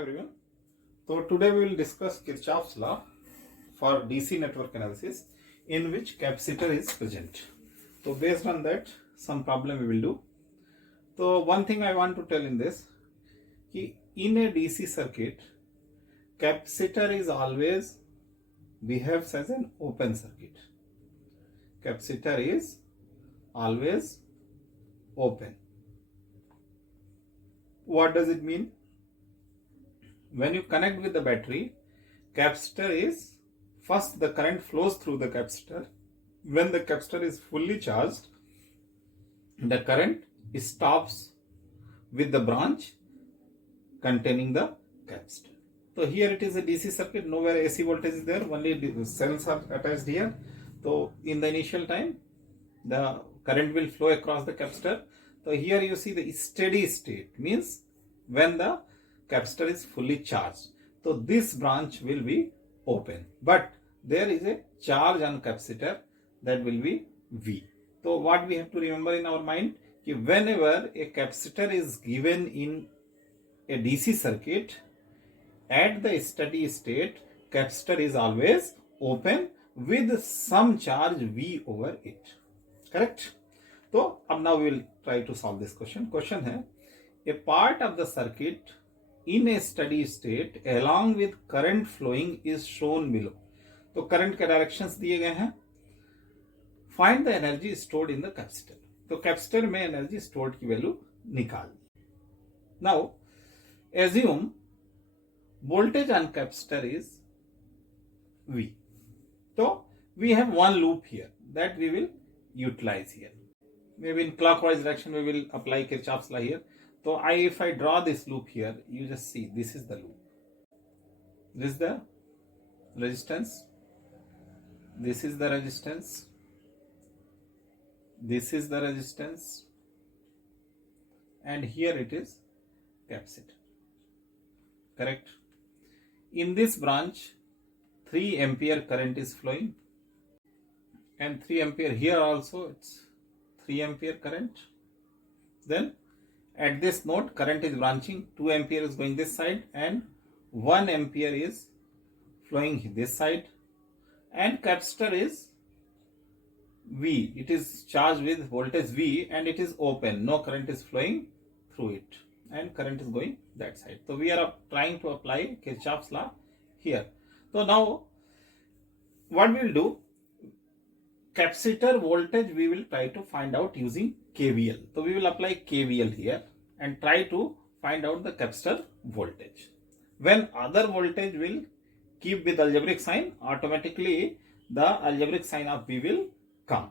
Hi everyone. So today we will discuss Kirchhoff's law for DC network analysis in which capacitor is present. So based on that some problem we will do. So one thing I want to tell in this, in a DC circuit capacitor is always behaves as an open circuit. Capacitor is always open. What does it mean? When you connect with the battery, capacitor is first the current flows through the capacitor. When the capacitor is fully charged, the current stops with the branch containing the capacitor. So here it is a DC circuit, nowhere AC voltage is there, only cells are attached here. So in the initial time, the current will flow across the capacitor. So here you see the steady state means when the capacitor is fully charged. So this branch will be open, but there is a charge on capacitor that will be V. So what we have to remember in our mind, whenever a capacitor is given in a DC circuit, at the steady state, capacitor is always open with some charge V over it. Correct? So now we will try to solve this question. Question है, a part of the circuit in a steady state along with current flowing is shown below. तो current के directions दिए गए हैं. Find the energy stored in the capacitor. तो capacitor में energy stored की value निकाल. Now assume voltage on capacitor is V. So we have one loop here that we will utilize here. Maybe in clockwise direction we will apply Kirchhoff's law here. So if I draw this loop here, you just see this is the loop. This is the resistance. This is the resistance. This is the resistance. And here it is capacitor. Correct? In this branch, 3 ampere current is flowing. And 3 ampere here also, it's 3 ampere current. Then at this node, current is branching, 2 ampere is going this side and 1 ampere is flowing this side, and capacitor is V. It is charged with voltage V and it is open. No current is flowing through it and current is going that side. So we are trying to apply Kirchhoff's law here. So now what we will do, capacitor voltage we will try to find out using KVL. So we will apply KVL here and try to find out the capacitor voltage. When other voltage will keep with algebraic sign, automatically the algebraic sign of V will come.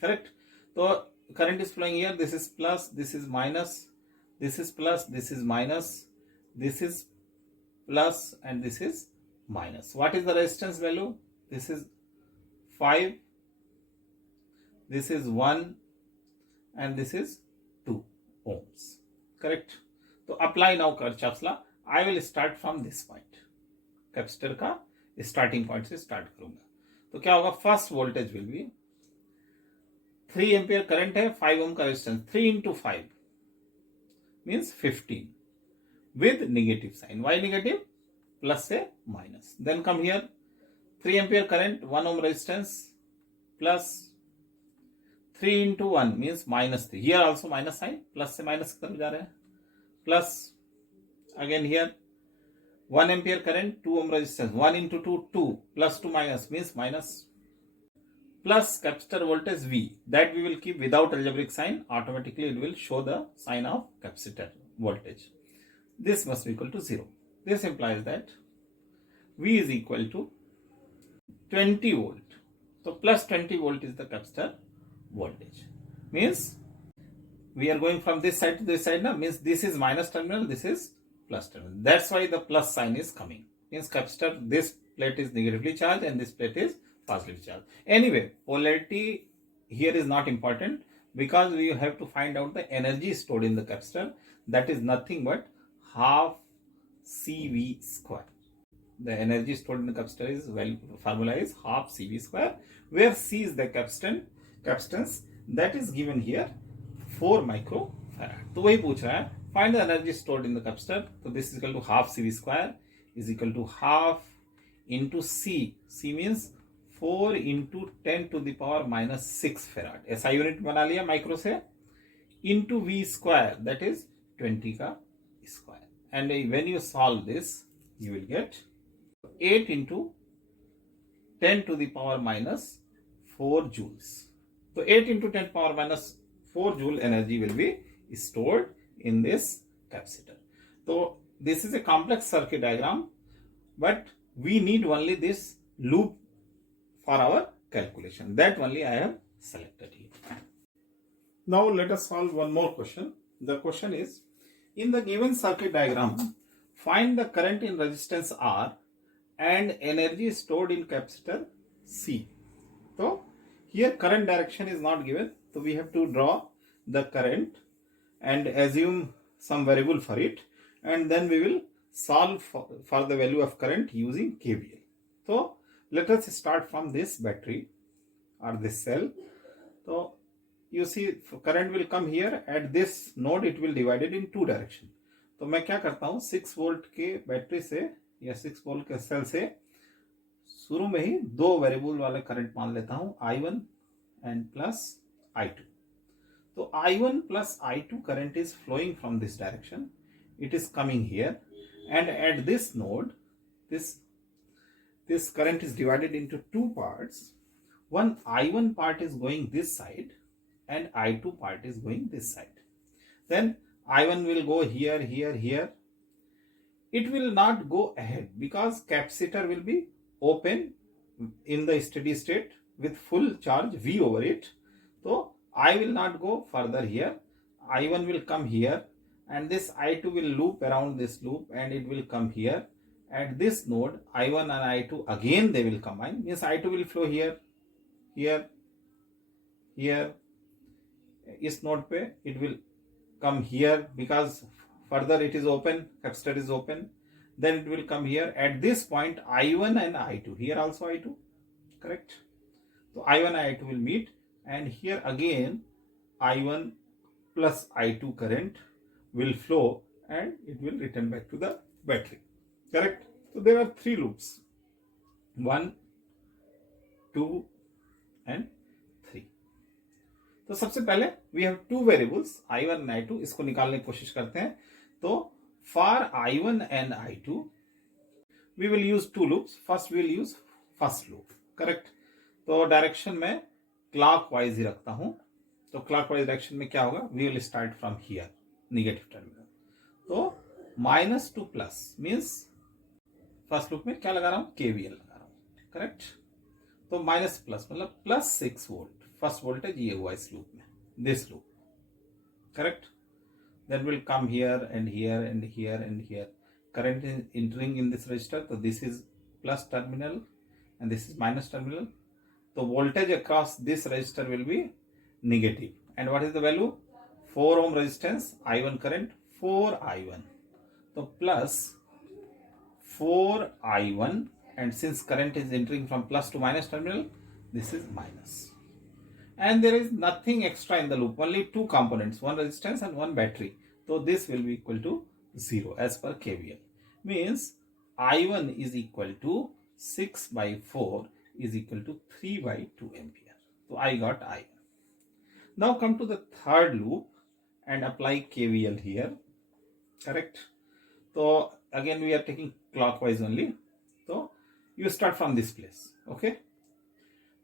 Correct? So current is flowing here. This is plus, this is minus, this is plus, this is minus, this is plus and this is minus. What is the resistance value? This is 5, this is 1 and this is 2 ohms. Correct? So apply now Kirchhoff's law. I will start from this point. Capacitor का starting point से start करूंगा. तो क्या होगा, first voltage will be 3 ampere current है, 5 ohm का resistance, 3 into 5 means 15 with negative sign. Why negative? Plus से minus. Then come here 3 ampere current, 1 ohm resistance plus 3 into 1 means minus 3. Here also minus sign, plus से minus की तरफ जा रहे हैं. Plus again here 1 ampere current, 2 ohm resistance, 1 into 2, 2 plus to minus means minus, plus capacitor voltage V that we will keep without algebraic sign. Automatically it will show the sign of capacitor voltage. This must be equal to 0. This implies that V is equal to 20 volt. So plus 20 volt is the capacitor voltage. Means we are going from this side to this side now, means this is minus terminal, this is plus terminal. That's why the plus sign is coming. Means capacitor, this plate is negatively charged and this plate is positively charged. Anyway, polarity here is not important because we have to find out the energy stored in the capacitor. That is nothing but half CV square. The energy stored in the capacitor is, well, formula is half CV square, where C is the capacitance that is given here 4 microfarad. तो वही पूछ रहा है Find the energy stored in the capacitor. So this is equal to half CV square is equal to half into C. C means 4 into 10 to the power minus 6 farad. ऐसा unit बना लिया micro से. Into V square, that is 20 का square. And when you solve this, you will get 8 into 10 to the power minus 4 joules. So 8 into 10 power minus 4 joule energy will be stored in this capacitor. So this is a complex circuit diagram, but we need only this loop for our calculation. That only I have selected here. Now let us solve one more question. The question is, in the given circuit diagram, find the current in resistance R and energy stored in capacitor C. So here current direction is not given, so we have to draw the current and assume some variable for it, and then we will solve for the value of current using KVL. So let us start from this battery or this cell. So you see current will come here at this node, it will divided in two direction. तो मैं क्या करता हूँ 6 volt के battery से या 6 volt के cell से शुरू में ही दो वेरिएबल वाले करंट मान लेता हूँ I1 एंड प्लस I2. तो I1 plus I2 current is flowing from this direction. It is coming here, and at this node, this current is divided into two parts. One I1 part is going this side, and I2 part is going this side. Then I1 will go here, here, here. It will not go ahead because capacitor will be open in the steady state with full charge V over it. So I will not go further here. I1 will come here, and this I2 will loop around this loop, and it will come here. At this node, I1 and I2 again they will combine. Means I2 will flow here, here, here. Is node pe it will come here because further it is open, capacitor is open. Then it will come here. At this point, I1 and I2. Here also I2, correct? So I1 and I2 will meet, and here again I1 plus I2 current will flow, and it will return back to the battery, correct? So there are three loops, 1, 2 and 3. तो सबसे पहले we have two variables I1 and I2. इसको निकालने की कोशिश करते हैं. तो for I1 and I2 we will use two loops. First we will use first loop, correct? तो डायरेक्शन में क्लॉकवाइज ही रखता हूं. तो क्लॉकवाइज डायरेक्शन में क्या होगा, we will start from here, negative terminal. तो minus to plus means first loop में क्या लगा रहा हूं, केवीएल लगा रहा हूं, करेक्ट? तो माइनस प्लस मतलब प्लस 6 वोल्ट फर्स्ट वोल्टेज ये हुआ इस लूप में, this loop, correct? Then will come here and here and here and here. Current is entering in this register. तो this is plus terminal and this is minus terminal. So voltage across this resistor will be negative. And what is the value? 4 ohm resistance, I1 current, 4I1. So plus 4I1, and since current is entering from plus to minus terminal, this is minus. And there is nothing extra in the loop, only two components, one resistance and one battery. So this will be equal to 0 as per KVL. Means I1 is equal to 6 by 4 is equal to 3 by 2 ampere. So I got I. Now come to the third loop and apply KVL here, correct? So again we are taking clockwise only. So you start from this place, okay?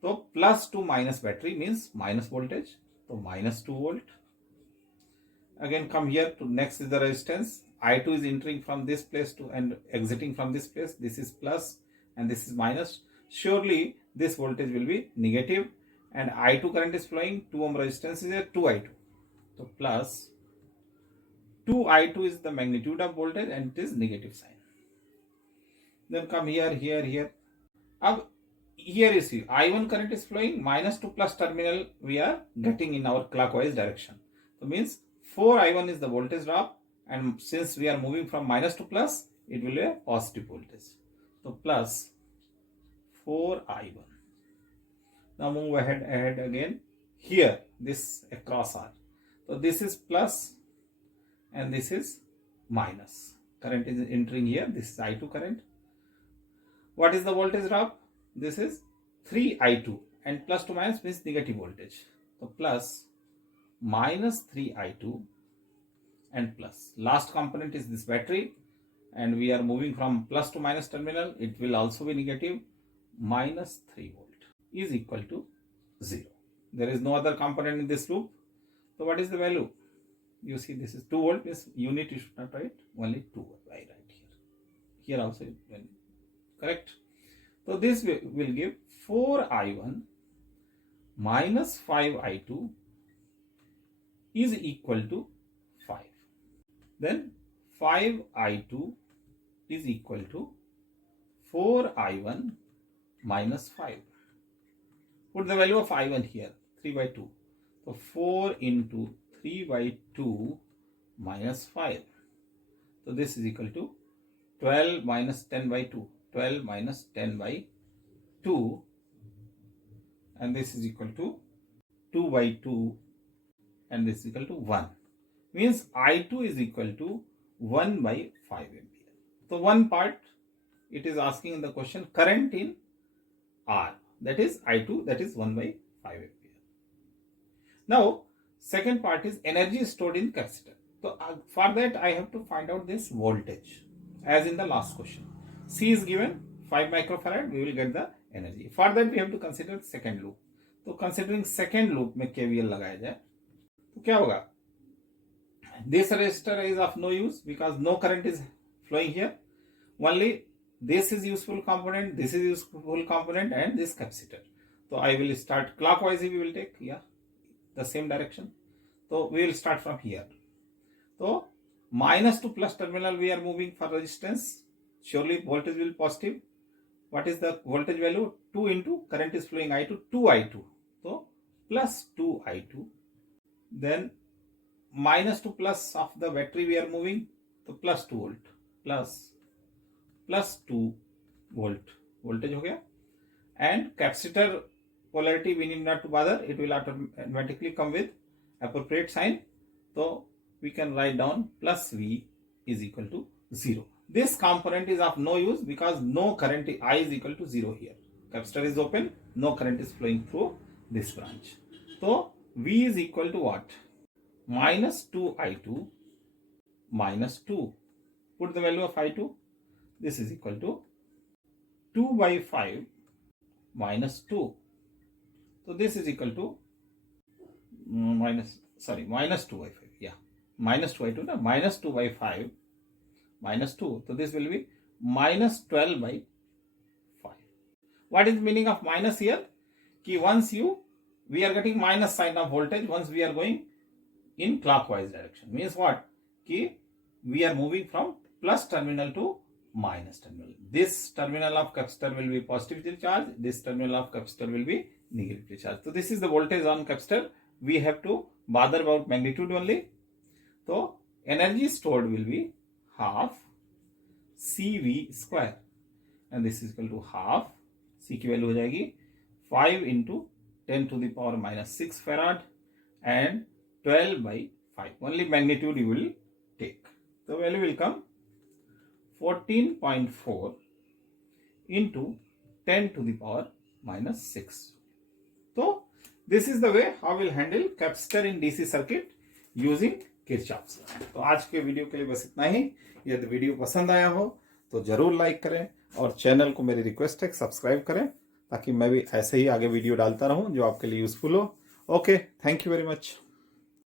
So plus to minus battery means minus voltage. So minus 2 volt. Again come here to next is the resistance. I2 is entering from this place to and exiting from this place. This is plus and this is minus. Surely this voltage will be negative, and I2 current is flowing, 2 ohm resistance is there, 2I2. So plus 2I2 is the magnitude of voltage and it is negative sign. Then come here, here, here. Now here you see I1 current is flowing, minus to plus terminal we are getting in our clockwise direction. So means 4I1 is the voltage drop, and since we are moving from minus to plus, it will be a positive voltage. So plus 4I1. Now move ahead again. Here this across R. So this is plus and this is minus. Current is entering here. This is I2 current. What is the voltage drop? This is 3I2, and plus to minus means negative voltage. So plus minus 3I2 and plus. Last component is this battery, and we are moving from plus to minus terminal. It will also be negative. Minus 3 volt is equal to 0. There is no other component in this loop. So what is the value? You see this is 2 volt, means unit you should not write, only 2 volt I write here. Here also correct. So this will give 4I1 minus 5I2 is equal to 5. Then 5I2 is equal to 4I1 minus 5. Put the value of I1 here, 3 by 2. So 4 into 3 by 2 minus 5. So this is equal to 12 minus 10 by 2. 12 minus 10 by 2. And this is equal to 2 by 2. And this is equal to 1. Means I2 is equal to 1 by 5 ampere. So one part it is asking in the question current in R. That is I2, that is 1 by 5 ampere. Now second part is energy stored in capacitor. So for that I have to find out this voltage as in the last question. C is given 5 microfarad, we will get the energy. For that we have to consider second loop. So considering second loop में KVL लगाया जाए तो क्या होगा? This resistor is of no use because no current is flowing here. Only this is useful component, this is useful component, and this capacitor. So I will start clockwise. We will take the same direction. So we will start from here. So minus to plus terminal we are moving for resistance. Surely voltage will be positive. What is the voltage value? 2 into current is flowing I2, 2I2. So plus 2I2. Then minus to plus of the battery we are moving. So plus 2 volt. Plus 2 volt. Voltage हो गया. And capacitor polarity we need not to bother. It will automatically come with appropriate sign. So we can write down plus V is equal to 0. This component is of no use because no current I is equal to 0 here. Capacitor is open, no current is flowing through this branch. So V is equal to what? Minus 2I2 minus 2. Put the value of I2. This is equal to 2 by 5 minus 2. So this is equal to minus 2 by 5. Yeah, minus 2I2, no? Minus 2 by 5 minus 2. So this will be minus 12 by 5. What is the meaning of minus here? Ki once we are getting minus sign of voltage once we are going in clockwise direction. Means what? Ki we are moving from plus terminal to minus terminal. This terminal of capacitor will be positively charged. This terminal of capacitor will be negatively charged. So this is the voltage on capacitor. We have to bother about magnitude only. So energy stored will be half CV square, and this is equal to half C की value हो जाएगी 5 into 10 to the power minus 6 farad and 12 by 5. Only magnitude you will take. The value will come 14.4 into 10 to the power minus 6. So this is the way how we will handle capacitor in DC circuit using Kirchhoff. तो आज के video के लिए बस इतना ही. यदि video पसंद आया हो तो जरूर लाइक करें और चैनल को मेरी रिक्वेस्ट है सब्सक्राइब करें ताकि मैं भी ऐसे ही आगे वीडियो डालता रहूं जो आपके लिए यूजफुल हो. Okay, thank you very much.